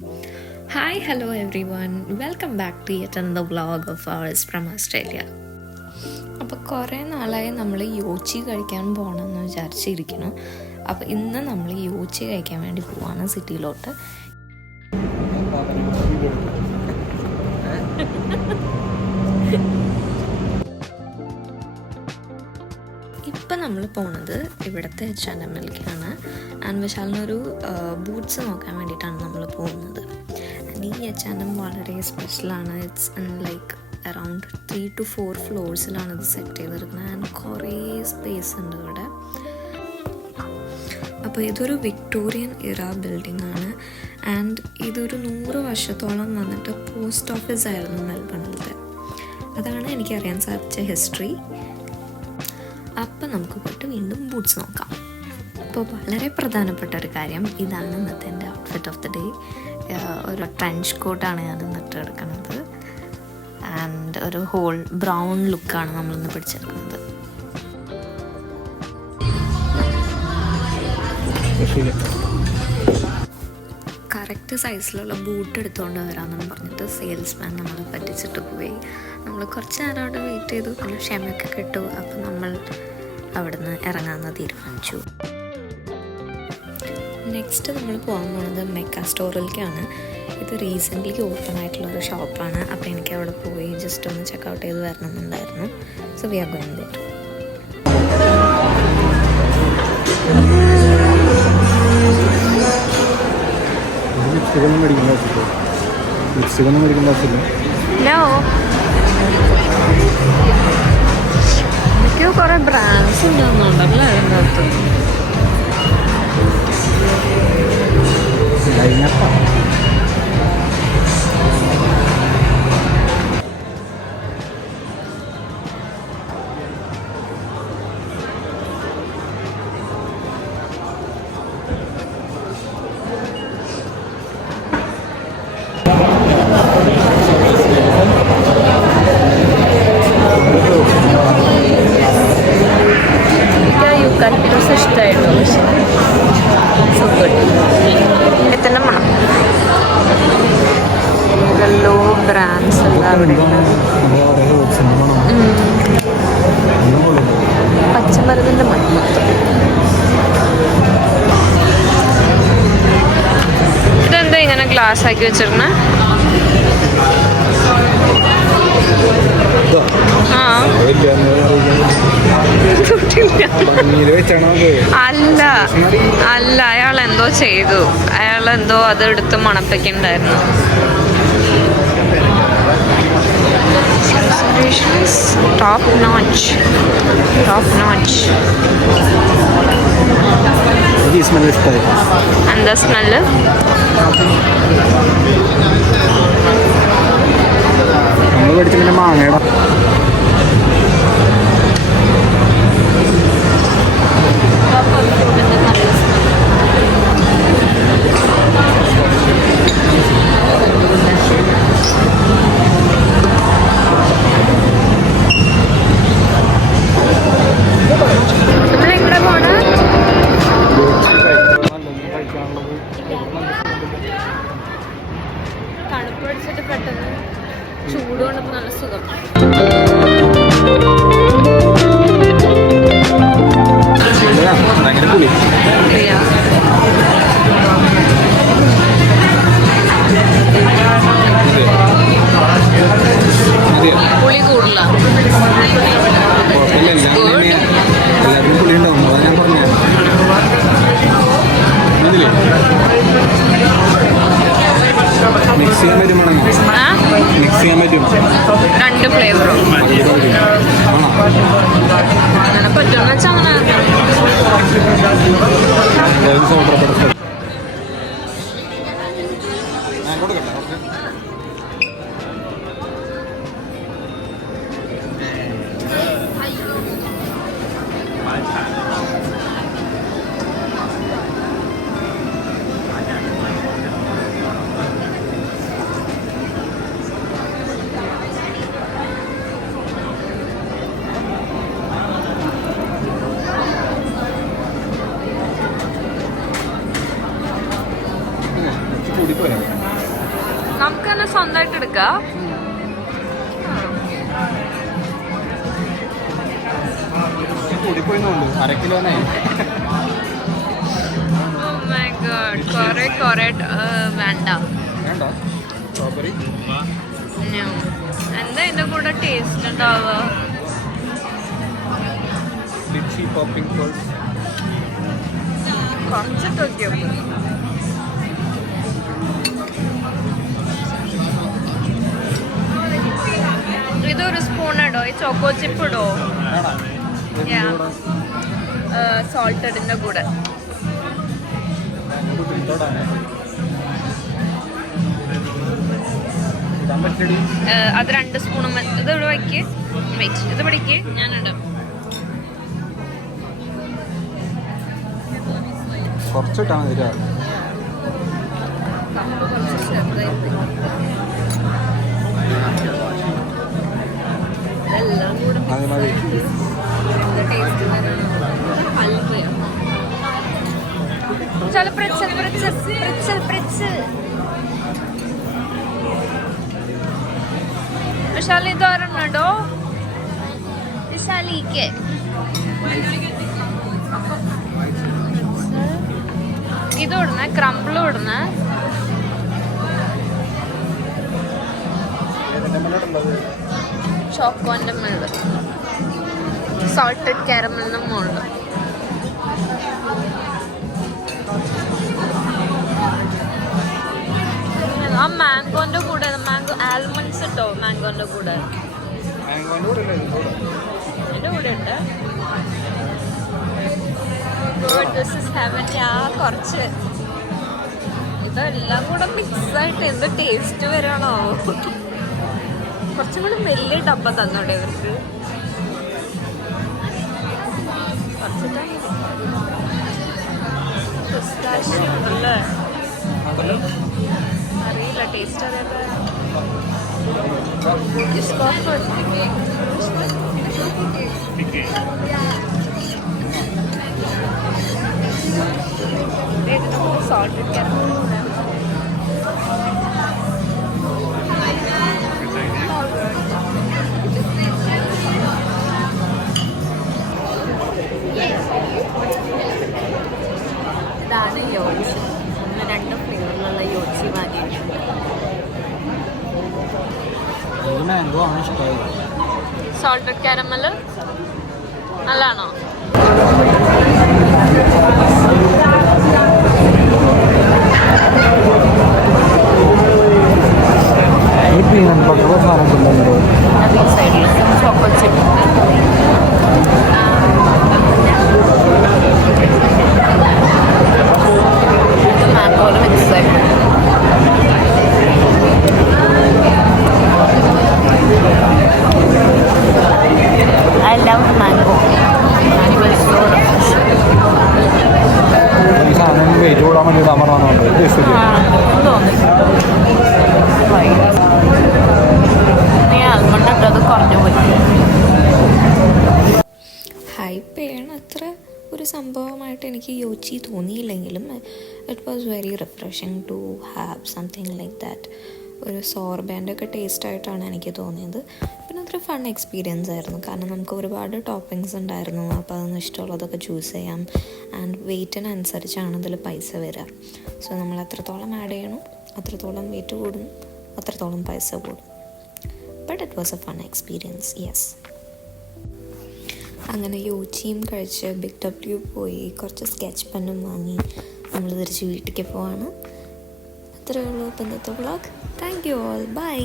Hi, hello everyone. Welcome back to yet another vlog of ours from Australia. അപ്പോൾ കുറേ നാളായി നമ്മൾ യോച്ചി കഴിക്കാൻ പോകണമെന്ന് വിചാരിച്ചിരിക്കുന്നു. അപ്പോൾ ഇന്ന് നമ്മൾ യോച്ചി കഴിക്കാൻ വേണ്ടി പോവാണ് സിറ്റിയിലോട്ട്. ഇപ്പം നമ്മൾ പോണത് ഇവിടുത്തെ H&Mലേക്കാണ്. ആൻഡ് വിശാലിനൊരു ബൂട്ട്സ് നോക്കാൻ വേണ്ടിയിട്ടാണ് നമ്മൾ പോകുന്നത്. ആൻഡ് ഈ H&M വളരെ സ്പെഷ്യലാണ്. ഇറ്റ്സ് ലൈക്ക് അറൗണ്ട് 3 to 4 ഫ്ലോർസിലാണ് ഇത് സെറ്റ് ചെയ്തിരിക്കുന്നത്. ആൻഡ് കുറേ സ്പേസ് ഉണ്ട് ഇവിടെ. അപ്പോൾ ഇതൊരു വിക്ടോറിയൻ ഇറ ബിൽഡിംഗ് ആണ്. ആൻഡ് ഇതൊരു 100 വർഷത്തോളം വന്നിട്ട് പോസ്റ്റ് ഓഫീസ് ആയിരുന്നു മെൽബണിലത്തെ. അതാണ് എനിക്കറിയാൻ സാധിച്ച ഹിസ്റ്ററി. അപ്പം നമുക്ക് പോയിട്ട് വീണ്ടും ബൂട്ട്സ് നോക്കാം. അപ്പോൾ വളരെ പ്രധാനപ്പെട്ട ഒരു കാര്യം ഇതാണ് ഇന്നത്തെ എൻ്റെ ഔട്ട്ഫിറ്റ് ഓഫ് ദ ഡേ. ഒരു ട്രെഞ്ച് കോട്ടാണ് ഞാൻ ഇന്നിട്ട് എടുക്കുന്നത്. ആൻഡ് ഒരു ഹോൾ ബ്രൗൺ ലുക്കാണ് നമ്മളിന്ന് പിടിച്ചെടുക്കുന്നത്. കറക്റ്റ് സൈസിലുള്ള ബൂട്ട് എടുത്തുകൊണ്ട് വരാമെന്ന് പറഞ്ഞിട്ട് സെയിൽസ്മാൻ നമ്മളെ പറ്റിച്ചിട്ട് പോയി. നമ്മൾ കുറച്ച് നേരം അവിടെ വെയിറ്റ് ചെയ്തു. നമ്മൾ ക്ഷമയൊക്കെ കിട്ടു. അപ്പോൾ നമ്മൾ അവിടുന്ന് ഇറങ്ങാമെന്ന് തീരുമാനിച്ചു. നെക്സ്റ്റ് നമ്മൾ പോകാൻ പോകുന്നത് മെക്ക സ്റ്റോറിലേക്കാണ്. ഇത് റീസെൻ്റ്ലി ഓപ്പൺ ആയിട്ടുള്ളൊരു ഷോപ്പാണ്. അപ്പോൾ എനിക്ക് അവിടെ പോയി ജസ്റ്റ് ഒന്ന് ചെക്കൗട്ട് ചെയ്ത് വരണമെന്നുണ്ടായിരുന്നു. So we are going there. എനിക്ക് കുറെ ബ്രാൻഡ്സ് ഉണ്ടെന്നുണ്ടല്ലേ അതിനകത്ത്. യൂക്കാലിപ്റ്റസ് ഇഷ്ടമായിരുന്നു. പക്ഷേ സോ ഗുഡ്. എത്തന്നെ വേണം. ലോ ബ്രാൻഡ്സ് എല്ലാം പച്ചമരുന്നിൻ്റെ മണം മൊത്തം. ഇതെന്താ ഇങ്ങനെ ഗ്ലാസ് ആക്കി വെച്ചിരുന്നേ? അല്ല അല്ല അയാൾ എന്തോ ചെയ്തു. അയാൾ എന്തോ അത് എടുത്ത് മണപ്പിക്കണ്ടായിരുന്നു. Top notch. എന്താ സ്മെല്ല്? മാങ്ങയുടെ തണുപ്പ് അടിച്ചിട്ട് പെട്ടെന്ന് ചൂട് കൊണ്ടപ്പോൾ നല്ല സുഖം. പുളി കൂടുതല. മിക്സ് ചെയ്യാൻ പറ്റും. 2 ഫ്ലേവറും അങ്ങനെ പറ്റുമെന്ന് വെച്ചാൽ അങ്ങനെ. കൂടിപ്പോയാ നമുക്ക് തന്നെ സ്വന്തമായിട്ട് എടുക്കാം. കൂടിപ്പോയിന്നുള്ളൂ, 1/2 കിലോനെ. കൊറേ വേണ്ട. സ്ട്രോബെറി എന്താ ഇതിന്റെ കൂടെ ടേസ്റ്റ് ഉണ്ടാവുക? Lychee popping pulse. കുറച്ചിട്ടൊക്കെ ഇതൊരു സ്പൂൺ ഇടോ, ഈ ചോക്കോ ചിപ്പ് ഇടോ, സോൾട്ടഡിന്റെ കൂടെ. അത് 2 സ്പൂണും ഇത് ഇവിടെ വയ്ക്ക്. വെയിറ്റ്, ഇത് പിടിക്ക്, ഞാനിടും. കുറച്ചിട്ടാ മതി. ഇതെല്ലാം കൂടെ വിശാലി തോരണുണ്ടോ? വിശാലിക്ക് ഇത് ഇടണേ, ക്രംബിളും ഇടണേ. ചോക്കോന്റെ മേള്, സോൾട്ടഡ് കാരമലിന്റെ മുകളിൽ. ആ മാംഗോന്റെ കൂടെ, മാംഗോ ആൽമണ്ട്സ് ഇട്ടോ മാംഗോന്റെ കൂടെ. എന്റെ കൂടെ ഉണ്ട്. This is heaven. കുറച്ച് ഇതെല്ലാം കൂടെ മിക്സ് ആയിട്ട് എന്ത് ടേസ്റ്റ് വരണോ? കുറച്ചും കൂടി വലിയ ഡബ്ബ തന്നോടെ ഇവർക്ക്. ഉണ്ടല്ലേ, അറിയില്ല ടേസ്റ്റ് അറിയാത്ത. Salted caramel. ഇതാണ് യോച്ചി. 2 ഫ്ലേവറിലുള്ള യോച്ചി വാങ്ങിയിട്ടുണ്ട്. മാംഗോ ആണ് ഇഷ്ടമായത്. സോൾട്ടഡ് കാരമൽ നല്ലതാണോ? സൈഡിൽ ചോക്കോ ചിപ്പ്. മാംഗോയിൽ മിക്സ് ആയിട്ട് I love mango. Mango is so refreshing. ഈ സാധനം വെയിറ്റ് കൂടാൻ വേണ്ടി ഇടാൻ പറഞ്ഞുണ്ട്. ആൽമണ്ട് ഇട്ടത് കുറഞ്ഞു പോയി. ഹൈപ്പ് ചെയ്യണ അത്ര ഒരു സംഭവമായിട്ട് എനിക്ക് യോച്ചി തോന്നിയില്ലെങ്കിലും it was very refreshing to have something like that. ഒരു സോർബാൻ്റെ ഒക്കെ ടേസ്റ്റായിട്ടാണ് എനിക്ക് തോന്നിയത്. പിന്നെ അതൊരു ഫൺ എക്സ്പീരിയൻസ് ആയിരുന്നു, കാരണം നമുക്ക് ഒരുപാട് ടോപ്പിങ്സ് ഉണ്ടായിരുന്നു. അപ്പോൾ അതൊന്ന് ഇഷ്ടമുള്ളതൊക്കെ ചൂസ് ചെയ്യാം. ആൻഡ് വെയ്റ്റിനനുസരിച്ചാണ് അതിൽ പൈസ വരിക. സോ നമ്മൾ എത്രത്തോളം ആഡ് ചെയ്യണം അത്രത്തോളം വെയിറ്റ് കൂടും, അത്രത്തോളം പൈസ കൂടും. But it was A fun experience, yes. അങ്ങനെ യോച്ചിയും കഴിച്ച് ബിഗ് ഡബ്ല്യു പോയി, കുറച്ച് സ്കെച്ച് പെന്നും വാങ്ങി നമ്മൾ തിരിച്ച് വീട്ടിലേക്ക് പോവാണ്. അത്രയേ ഉള്ളൂ ഇന്നത്തെ vlog. Thank you all, by.